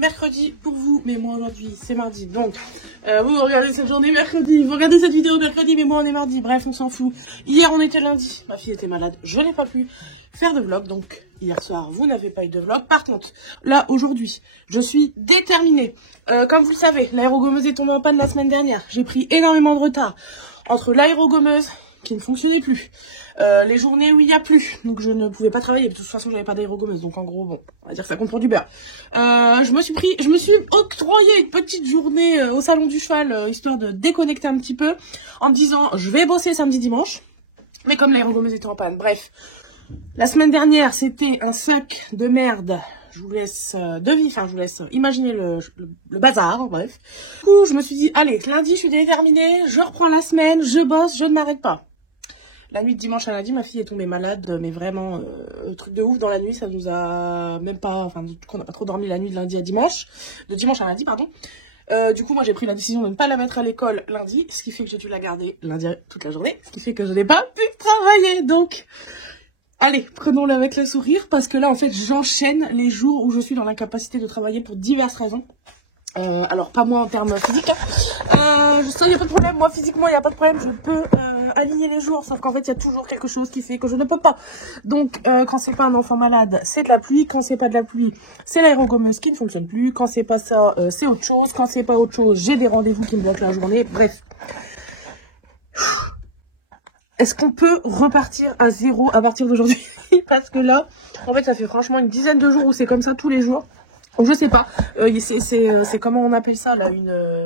mercredi pour vous, mais moi aujourd'hui c'est mardi, donc vous regardez cette journée mercredi, vous regardez cette vidéo mercredi, mais moi on est mardi, bref on s'en fout. Hier on était lundi, ma fille était malade, je n'ai pas pu faire de vlog, donc hier soir vous n'avez pas eu de vlog. Par contre, là aujourd'hui, je suis déterminée. Comme vous le savez, l'aérogommeuse est tombée en panne la semaine dernière, j'ai pris énormément de retard entre l'aérogommeuse qui ne fonctionnait plus, les journées où il n'y a plus, donc je ne pouvais pas travailler, de toute façon j'avais pas d'aérogommeuse, donc en gros bon, on va dire que ça compte pour du beurre. Je me suis octroyé une petite journée au salon du cheval, histoire de déconnecter un petit peu, en me disant je vais bosser samedi dimanche, mais comme l'aérogommeuse était en panne, bref. La semaine dernière c'était un sac de merde, je vous laisse je vous laisse imaginer le bazar, bref. Du coup je me suis dit allez, lundi je suis déterminée, je reprends la semaine, je bosse, je ne m'arrête pas. La nuit de dimanche à lundi, ma fille est tombée malade, mais vraiment, truc de ouf dans la nuit, ça nous a même pas, enfin, du coup, on n'a pas trop dormi la nuit de lundi à dimanche, de dimanche à lundi, pardon. Du coup, moi, j'ai pris la décision de ne pas la mettre à l'école lundi, ce qui fait que j'ai dû la garder lundi toute la journée, ce qui fait que je n'ai pas pu travailler, donc, allez, prenons-le avec le sourire, parce que là, en fait, j'enchaîne les jours où je suis dans l'incapacité de travailler pour diverses raisons. Alors pas moi en termes physiques, ça y a pas de problème, moi physiquement il y a pas de problème, je peux aligner les jours, sauf qu'en fait il y a toujours quelque chose qui fait que je ne peux pas. Donc quand c'est pas un enfant malade, c'est de la pluie, quand c'est pas de la pluie, c'est l'aérogommeuse qui ne fonctionne plus, quand c'est pas ça, c'est autre chose, quand c'est pas autre chose, j'ai des rendez-vous qui me bloquent la journée, bref. Est-ce qu'on peut repartir à zéro à partir d'aujourd'hui? Parce que là, en fait ça fait franchement une dizaine de jours où c'est comme ça tous les jours. Je sais pas, c'est comment on appelle ça là,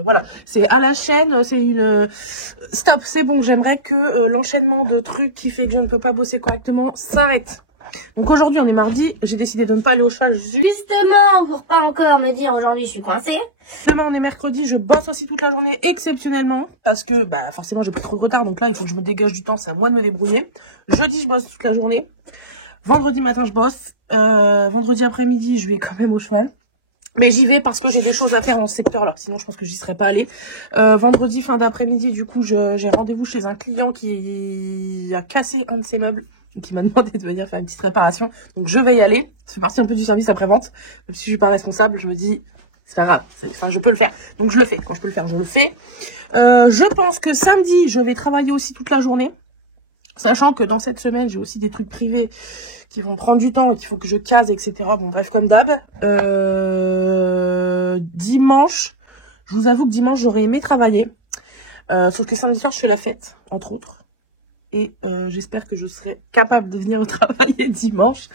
voilà, c'est à la chaîne, c'est une stop, c'est bon, j'aimerais que l'enchaînement de trucs qui fait que je ne peux pas bosser correctement s'arrête. Donc aujourd'hui on est mardi, j'ai décidé de ne pas aller au cheval justement pour pas encore me dire aujourd'hui je suis coincée. Demain on est mercredi, je bosse aussi toute la journée exceptionnellement parce que bah forcément j'ai pris trop de retard, donc là il faut que je me dégage du temps, c'est à moi de me débrouiller. Jeudi je bosse toute la journée, vendredi matin je bosse, vendredi après-midi je vais quand même au cheval. Mais j'y vais parce que j'ai des choses à faire dans ce secteur-là. Sinon, je pense que j'y serais pas allée. Vendredi, fin d'après-midi, du coup, j'ai rendez-vous chez un client qui a cassé un de ses meubles. Qui m'a demandé de venir faire une petite réparation. Donc, je vais y aller. C'est partie un peu du service après-vente. Même si je suis pas responsable, je me dis, c'est pas grave. Enfin, je peux le faire. Donc, je le fais. Quand je peux le faire, je le fais. Je pense que samedi, je vais travailler aussi toute la journée. Sachant que dans cette semaine, j'ai aussi des trucs privés qui vont prendre du temps et qu'il faut que je case, etc. Bon, bref, comme d'hab. Dimanche, je vous avoue que dimanche, j'aurais aimé travailler. Sauf que samedi soir, je fais la fête, entre autres. Et j'espère que je serai capable de venir travailler dimanche.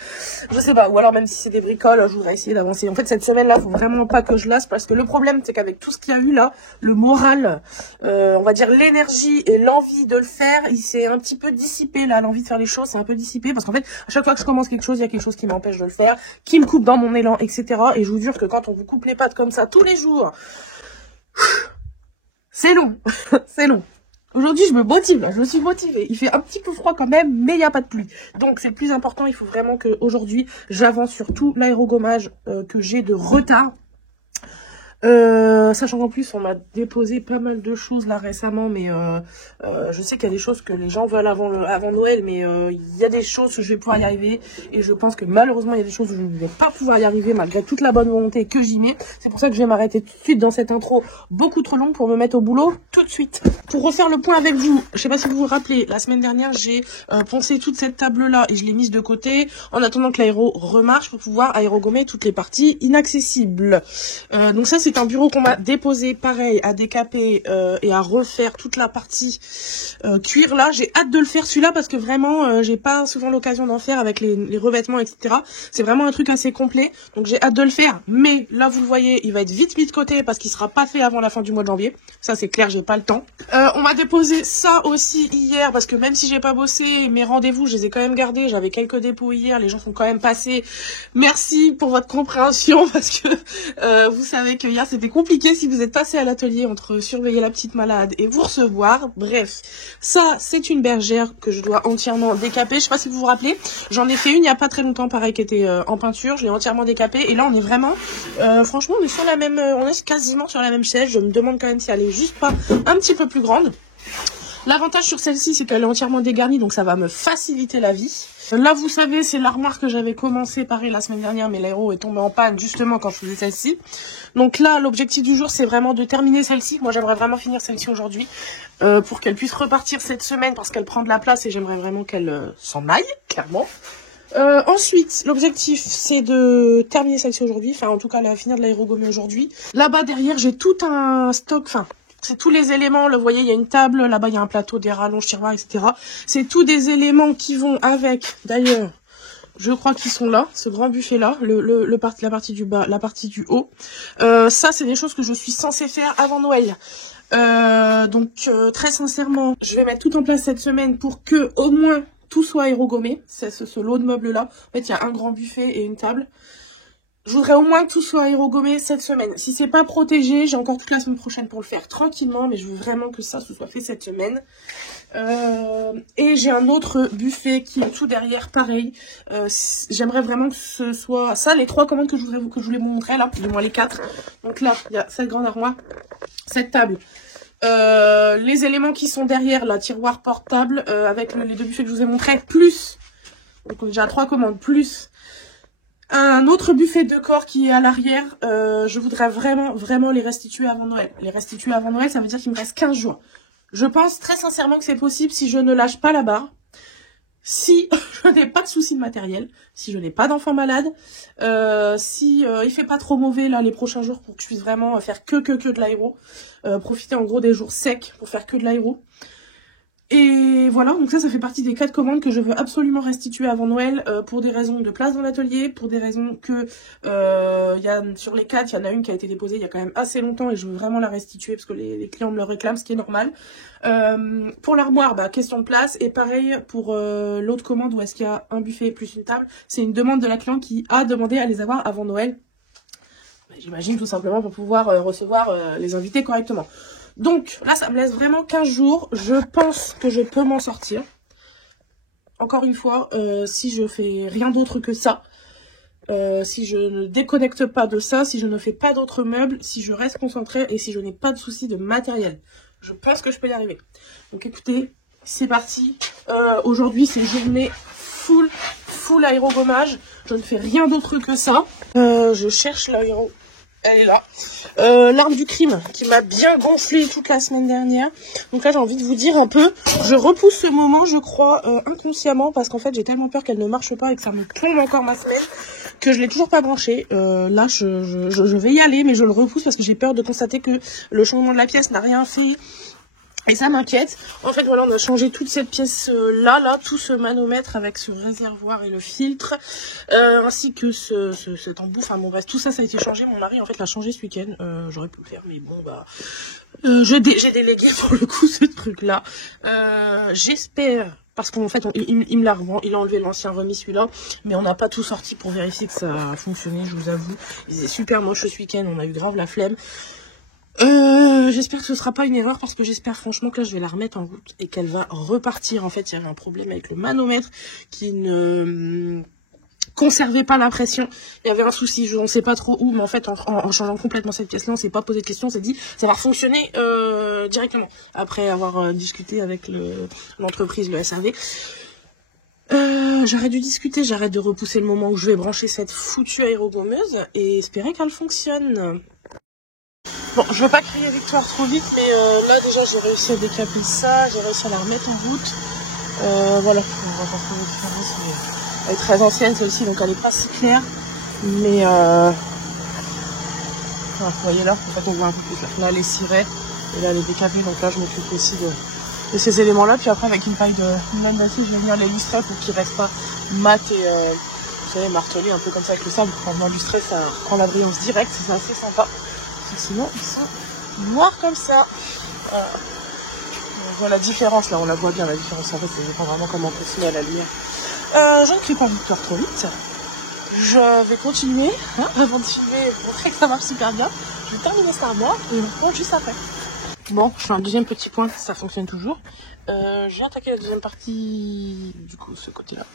Je sais pas, ou alors même si c'est des bricoles, je voudrais essayer d'avancer. En fait, cette semaine-là, faut vraiment pas que je lasse, parce que le problème, c'est qu'avec tout ce qu'il y a eu là, le moral, on va dire l'énergie et l'envie de le faire, il s'est un petit peu dissipé là, l'envie de faire les choses, c'est un peu dissipé, parce qu'en fait, à chaque fois que je commence quelque chose, il y a quelque chose qui m'empêche de le faire, qui me coupe dans mon élan, etc. Et je vous jure que quand on vous coupe les pattes comme ça tous les jours, c'est long, c'est long. Aujourd'hui, je me motive, là. Je me suis motivée. Il fait un petit peu froid quand même, mais il n'y a pas de pluie. Donc, c'est le plus important. Il faut vraiment que aujourd'hui, j'avance sur tout l'aérogommage que j'ai de retard. Sachant qu'en plus, on m'a déposé pas mal de choses là récemment, mais je sais qu'il y a des choses que les gens veulent avant Noël, mais il y a des choses où je vais pouvoir y arriver, et je pense que malheureusement, il y a des choses où je ne vais pas pouvoir y arriver malgré toute la bonne volonté que j'y mets. C'est pour ça que je vais m'arrêter tout de suite dans cette intro beaucoup trop longue pour me mettre au boulot tout de suite. Pour refaire le point avec vous, je sais pas si vous vous rappelez, la semaine dernière, j'ai poncé toute cette table-là et je l'ai mise de côté en attendant que l'aéro remarche pour pouvoir aérogommer toutes les parties inaccessibles. Donc ça, c'est un bureau qu'on m'a déposé, pareil, à décaper et à refaire toute la partie cuir là. J'ai hâte de le faire celui-là parce que vraiment, j'ai pas souvent l'occasion d'en faire avec les revêtements, etc. C'est vraiment un truc assez complet, donc j'ai hâte de le faire. Mais là, vous le voyez, il va être vite mis de côté parce qu'il sera pas fait avant la fin du mois de janvier. Ça, c'est clair, j'ai pas le temps. On m'a déposé ça aussi hier parce que même si j'ai pas bossé, mes rendez-vous, je les ai quand même gardés. J'avais quelques dépôts hier, les gens sont quand même passés. Merci pour votre compréhension parce que vous savez que hier c'était compliqué si vous êtes passé à l'atelier entre surveiller la petite malade et vous recevoir. Bref, ça c'est une bergère que je dois entièrement décaper. Je sais pas si vous vous rappelez, j'en ai fait une il y a pas très longtemps, pareil, qui était en peinture. Je l'ai entièrement décapée et là on est vraiment, franchement on est sur la même, on est quasiment sur la même chaise. Je me demande quand même si elle est juste pas un petit peu plus grande. L'avantage sur celle-ci, c'est qu'elle est entièrement dégarnie, donc ça va me faciliter la vie. Là, vous savez, c'est l'armoire que j'avais commencé pareil la semaine dernière, mais l'aéro est tombé en panne justement quand je faisais celle-ci. Donc là, l'objectif du jour, c'est vraiment de terminer celle-ci. Moi, j'aimerais vraiment finir celle-ci aujourd'hui pour qu'elle puisse repartir cette semaine parce qu'elle prend de la place et j'aimerais vraiment qu'elle s'en aille, clairement. Ensuite, l'objectif, c'est de terminer celle-ci aujourd'hui. Enfin, en tout cas, finir de l'aérogommer aujourd'hui. Là-bas, derrière, j'ai tout un stock, enfin... C'est tous les éléments, vous voyez, il y a une table, là-bas il y a un plateau, des rallonges, tiroirs, etc. C'est tous des éléments qui vont avec, d'ailleurs, je crois qu'ils sont là, ce grand buffet-là, la partie du bas, la partie du haut. Ça, c'est des choses que je suis censée faire avant Noël. Donc, très sincèrement, je vais mettre tout en place cette semaine pour que, au moins, tout soit aérogommé. C'est ce lot de meubles-là. En fait, il y a un grand buffet et une table. Je voudrais au moins que tout soit aérogommé cette semaine. Si c'est pas protégé, j'ai encore toute la semaine prochaine pour le faire tranquillement, mais je veux vraiment que ça se soit fait cette semaine. Et j'ai un autre buffet qui est tout derrière, pareil. J'aimerais vraiment que ce soit ça, les 3 commandes que je voulais vous montrer là, du moins les 4. Donc là, il y a cette grande armoire, cette table. Les éléments qui sont derrière, la tiroir portable, avec les 2 buffets que je vous ai montrés, plus, donc on est déjà à 3 commandes, plus un autre buffet de corps qui est à l'arrière. Je voudrais vraiment les restituer avant Noël. Les restituer avant Noël, ça veut dire qu'il me reste 15 jours. Je pense très sincèrement que c'est possible si je ne lâche pas la barre. Si je n'ai pas de soucis de matériel, si je n'ai pas d'enfants malades, si il fait pas trop mauvais là les prochains jours pour que je puisse vraiment faire que de l'aéro, profiter en gros des jours secs pour faire que de l'aéro. Et voilà, donc ça fait partie des 4 commandes que je veux absolument restituer avant Noël, pour des raisons de place dans l'atelier, pour des raisons que sur les 4, il y en a une qui a été déposée il y a quand même assez longtemps et je veux vraiment la restituer parce que les clients me le réclament, ce qui est normal. Pour l'armoire, question de place, et pareil pour l'autre commande où est-ce qu'il y a un buffet plus une table, c'est une demande de la cliente qui a demandé à les avoir avant Noël. J'imagine tout simplement pour pouvoir recevoir les invités correctement. Donc là, ça me laisse vraiment 15 jours. Je pense que je peux m'en sortir. Encore une fois, si je fais rien d'autre que ça, si je ne déconnecte pas de ça, si je ne fais pas d'autres meubles, si je reste concentrée et si je n'ai pas de soucis de matériel, je pense que je peux y arriver. Donc écoutez, c'est parti. Aujourd'hui, c'est journée full aérogommage. Je ne fais rien d'autre que ça. Je cherche l'aéro. Elle est là. L'arme du crime qui m'a bien gonflé toute la semaine dernière. Donc là, j'ai envie de vous dire un peu. Je repousse ce moment, je crois, inconsciemment, parce qu'en fait, j'ai tellement peur qu'elle ne marche pas et que ça me plombe encore ma semaine que je l'ai toujours pas branchée. Là, je vais y aller, mais je le repousse parce que j'ai peur de constater que le changement de la pièce n'a rien fait. Et ça m'inquiète. En fait, voilà, on a changé toute cette pièce-là, tout ce manomètre avec ce réservoir et le filtre, ainsi que cet embout. Enfin bon, bref, tout ça, ça a été changé. Mon mari, en fait, l'a changé ce week-end. J'aurais pu le faire, mais bon, j'ai délégué pour le coup ce truc-là. J'espère, parce qu'en fait, il me l'a revendu, il a enlevé l'ancien, remis celui-là, mais on n'a pas tout sorti pour vérifier que ça a fonctionné, je vous avoue. Il était super moche ce week-end, on a eu grave la flemme. J'espère que ce sera pas une erreur parce que j'espère franchement que là je vais la remettre en route et qu'elle va repartir. En fait, il y avait un problème avec le manomètre qui ne conservait pas la pression. Il y avait un souci, je ne sais pas trop où, mais en fait en changeant complètement cette pièce-là, on s'est pas posé de questions, on s'est dit ça va fonctionner directement. Après avoir discuté avec l'entreprise, le SAV. J'arrête de discuter, j'arrête de repousser le moment où je vais brancher cette foutue aérogommeuse et espérer qu'elle fonctionne. Bon, je veux pas crier victoire trop vite, mais là déjà j'ai réussi à décaper ça, j'ai réussi à la remettre en route. Voilà, on va pas trouver de différence, mais elle est très ancienne celle-ci, donc elle est pas si claire. Mais voilà, vous voyez là, en fait on voit un peu plus là. Là elle est cirée et là elle est décapée, donc là je m'occupe aussi de ces éléments-là. Puis après avec une paille de laine d'acier, je vais venir les lustrer pour qu'ils restent pas mat et vous savez, martelés un peu comme ça avec le sable. Quand on vient lustrer, ça prend la brillance directe, c'est assez sympa. Sinon ils sont noirs comme ça. Voilà. On voit la différence là, on la voit bien la différence en fait, ça dépend vraiment comment on continue à la lumière. Je ne crie pas victoire trop vite. Je vais continuer avant de filmer pour montrer que ça marche super bien. Je vais terminer cette armoire et on reprend juste après. Bon, je fais un deuxième petit point, ça fonctionne toujours. J'ai attaqué la deuxième partie, du coup, ce côté-là.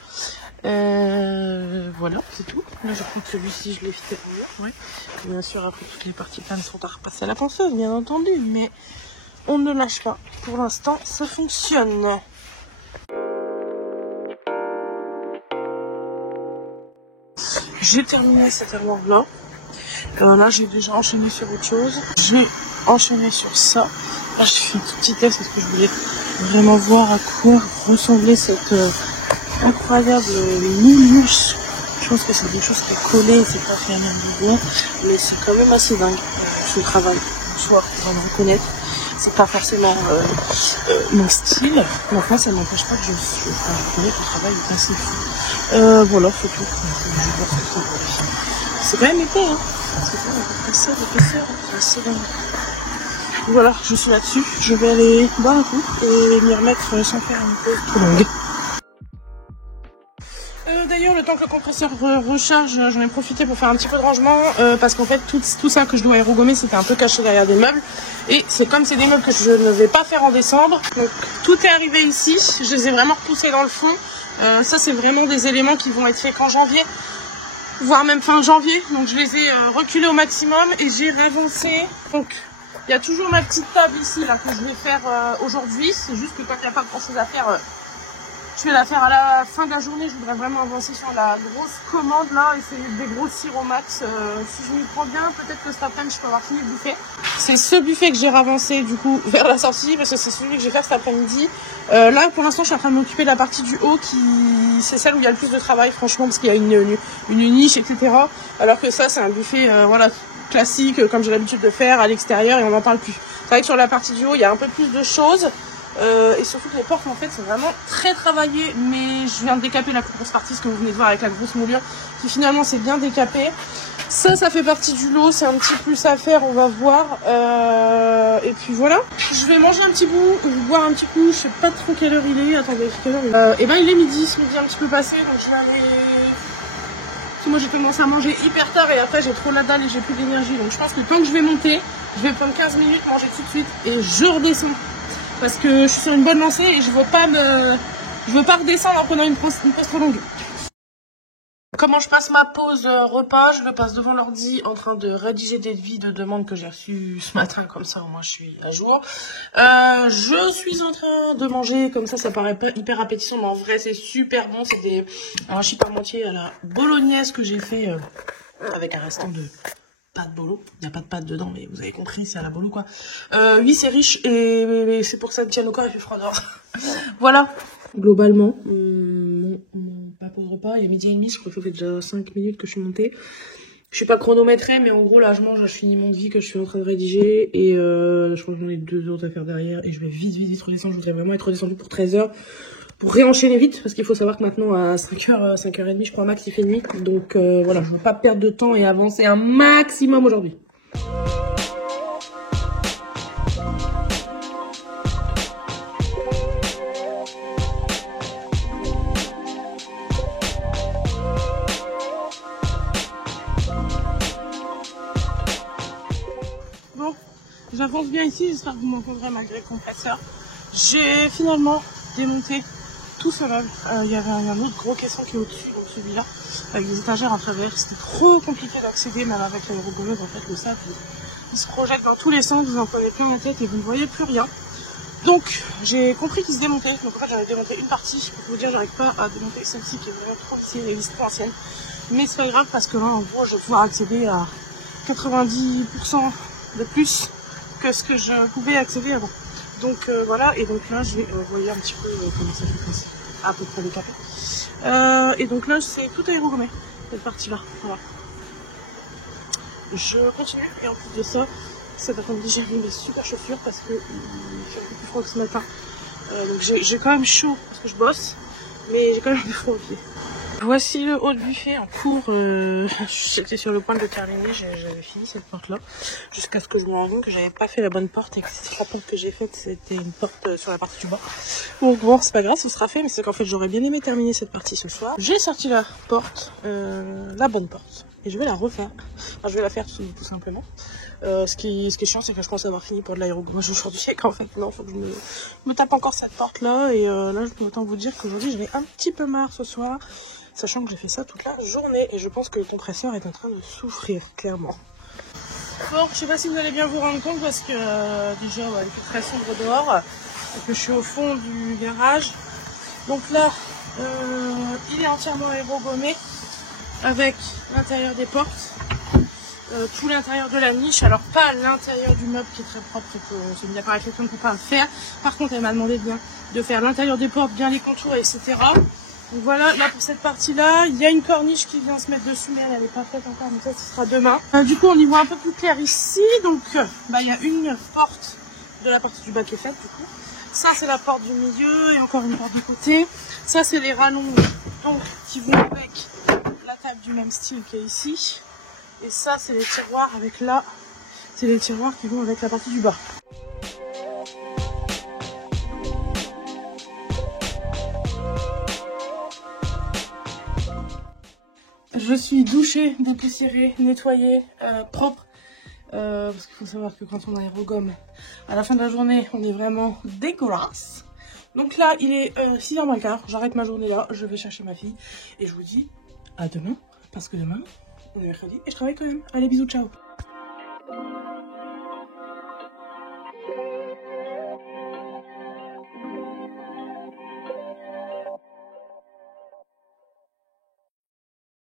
Voilà, c'est tout. Là, je crois que celui-ci, je l'ai fait terminer. Ouais. Bien sûr, après, toutes les parties planes sont à repasser à la ponceuse, bien entendu. Mais on ne lâche pas. Pour l'instant, ça fonctionne. J'ai terminé cette armoire-là. Là, j'ai déjà enchaîné sur autre chose. J'ai enchaîné sur ça. Là, je fais un tout petit test parce que je voulais vraiment voir à quoi ressemblait cette incroyable mousse. Je pense que c'est des choses qui est collé, c'est pas fait à l'air de bois, mais c'est quand même assez dingue. Son travail, soit on va le reconnaître. C'est pas forcément mon style, mais enfin ça n'empêche pas que je connais que le travail est assez fou. Voilà, c'est tout. C'est quand même épais, hein. C'est quand même épaisseur, c'est assez dingue. Voilà, je suis là-dessus. Je vais aller boire un coup et m'y remettre sans faire une pause trop longue. D'ailleurs, le temps que le compresseur recharge, j'en ai profité pour faire un petit peu de rangement parce qu'en fait, tout ça que je dois aérogommer, c'était un peu caché derrière des meubles. Et c'est comme c'est des meubles que je ne vais pas faire en décembre. Donc, tout est arrivé ici. Je les ai vraiment repoussés dans le fond. Ça, c'est vraiment des éléments qui vont être faits qu'en janvier, voire même fin janvier. Donc, je les ai reculés au maximum et j'ai ravancé. Donc, il y a toujours ma petite table ici là que je vais faire aujourd'hui. C'est juste que quand il n'y a pas grand-chose à faire... je vais la faire à la fin de la journée. Je voudrais vraiment avancer sur la grosse commande là, essayer de dégrossir au max. Si je m'y prends bien, peut-être que cet après-midi je peux avoir fini le buffet. C'est ce buffet que j'ai ravancé du coup vers la sortie parce que c'est celui que je vais faire cet après-midi. Là pour l'instant je suis en train de m'occuper de la partie du haut qui c'est celle où il y a le plus de travail franchement parce qu'il y a une niche etc. Alors que ça c'est un buffet voilà classique comme j'ai l'habitude de faire à l'extérieur et on n'en parle plus. C'est vrai que sur la partie du haut il y a un peu plus de choses. Et surtout que les portes en fait sont vraiment très travaillées, mais je viens de décaper la plus grosse partie, ce que vous venez de voir avec la grosse moulure qui finalement c'est bien décapé. Ça fait partie du lot, c'est un petit plus à faire, on va voir. Et puis voilà, je vais manger un petit bout, boire un petit coup, je sais pas trop quelle heure il est, attendez, quelle heure il est et ben il est midi un petit peu passé, donc je vais aller... Moi j'ai commencé à manger hyper tard et après j'ai trop la dalle et j'ai plus d'énergie, donc je pense que tant que je vais monter, je vais prendre 15 minutes, manger tout de suite et je redescends. Parce que je suis sur une bonne lancée et je veux pas redescendre en prenant une pause trop longue. Comment je passe ma pause repas? Je le passe devant l'ordi en train de rédiger des devis de demandes que j'ai reçues ce matin, comme ça au moins je suis à jour. Je suis en train de manger, comme ça paraît pas hyper appétissant, mais en vrai c'est super bon. C'est des arrachis parmentiers à la bolognaise que j'ai fait avec un restant de pâte bolo. Il n'y a pas de pâte dedans, mais vous avez compris, c'est à la bolo quoi. Oui, c'est riche et c'est pour que ça me tienne au corps et fait froid dehors. Voilà. Globalement, ma pause repas, il est 12h30, je crois que ça fait déjà 5 minutes que je suis montée. Je suis pas chronométrée, mais en gros là je mange, je finis mon devis que je suis en train de rédiger et je crois que j'en ai 2 autres à faire derrière et je vais vite redescendre. Je voudrais vraiment être redescendue pour 13h. Pour réenchaîner vite, parce qu'il faut savoir que maintenant à 5h, 5h30, je crois max il fait nuit. Donc voilà, je ne veux pas perdre de temps et avancer un maximum aujourd'hui. Bon, j'avance bien ici, j'espère que vous m'entendrez malgré le compresseur. J'ai finalement démonté tout ce meuble. Il y avait un autre gros caisson qui est au-dessus, donc celui-là, avec des étagères à travers. C'était trop compliqué d'accéder, même avec l'aérogomeuse, en fait, le sac, il se projette dans tous les sens, vous en prenez plein la tête et vous ne voyez plus rien. Donc, j'ai compris qu'il se démontait. Donc, en fait, j'en ai démonté une partie. Pour vous dire, j'arrive pas à démonter celle-ci qui est vraiment trop vissée et trop ancienne. Mais c'est pas grave parce que là, en gros, je vais pouvoir accéder à 90% de plus que ce que je pouvais accéder avant. Donc voilà, et donc là je vais voyez un petit peu comment ça fait passer, à peu près décapé. Et donc là c'est tout aérogommé, cette partie là, voilà. Je continue, et en plus de ça, cet après-midi j'ai mis mes super chaussures parce que il fait un peu plus froid que ce matin. Donc j'ai quand même chaud parce que je bosse, mais j'ai quand même un peu froid aux pieds. Voici le haut de buffet en cours. J'étais sur le point de le terminer, j'avais fini cette porte là jusqu'à ce que je me rende compte que j'avais pas fait la bonne porte et que la porte que j'ai faite c'était une porte sur la partie du bas. Donc bon, c'est pas grave, ce sera fait, mais c'est qu'en fait j'aurais bien aimé terminer cette partie ce soir. J'ai sorti la porte, la bonne porte, et je vais la refaire. Enfin, je vais la faire tout simplement. Ce qui est chiant, c'est que je pense avoir fini pour de l'aérogommage aujourd'hui et qu'en fait non, faut que je me tape encore cette porte là. Et là je peux autant vous dire qu'aujourd'hui j'en ai un petit peu marre ce soir, sachant que j'ai fait ça toute la journée et je pense que le compresseur est en train de souffrir clairement. Bon, je sais pas si vous allez bien vous rendre compte parce que déjà ouais, il fait très sombre dehors et que je suis au fond du garage. Donc là, il est entièrement aérogommé avec l'intérieur des portes, tout l'intérieur de la niche. Alors pas l'intérieur du meuble qui est très propre et que c'est mis par quelqu'un ne peut pas le faire. Par contre, elle m'a demandé bien de faire l'intérieur des portes, bien les contours, etc. Donc voilà, là pour cette partie-là, il y a une corniche qui vient se mettre dessus, mais elle n'est pas faite encore, mais ça ce sera demain. Du coup, on y voit un peu plus clair ici. Donc, il y a une porte de la partie du bas qui est faite, du coup. Ça, c'est la porte du milieu et encore une porte du côté. Ça, c'est les rallonges donc, qui vont avec la table du même style qui est ici. Et ça, c'est les tiroirs avec là. C'est les tiroirs qui vont avec la partie du bas. Je suis douchée, dépoussiérée, nettoyée, propre. Parce qu'il faut savoir que quand on aérogomme, à la fin de la journée, on est vraiment dégueulasse. Donc là, il est 6h moins le quart. J'arrête ma journée là, je vais chercher ma fille. Et je vous dis à demain, parce que demain, on est mercredi et je travaille quand même. Allez, bisous, ciao.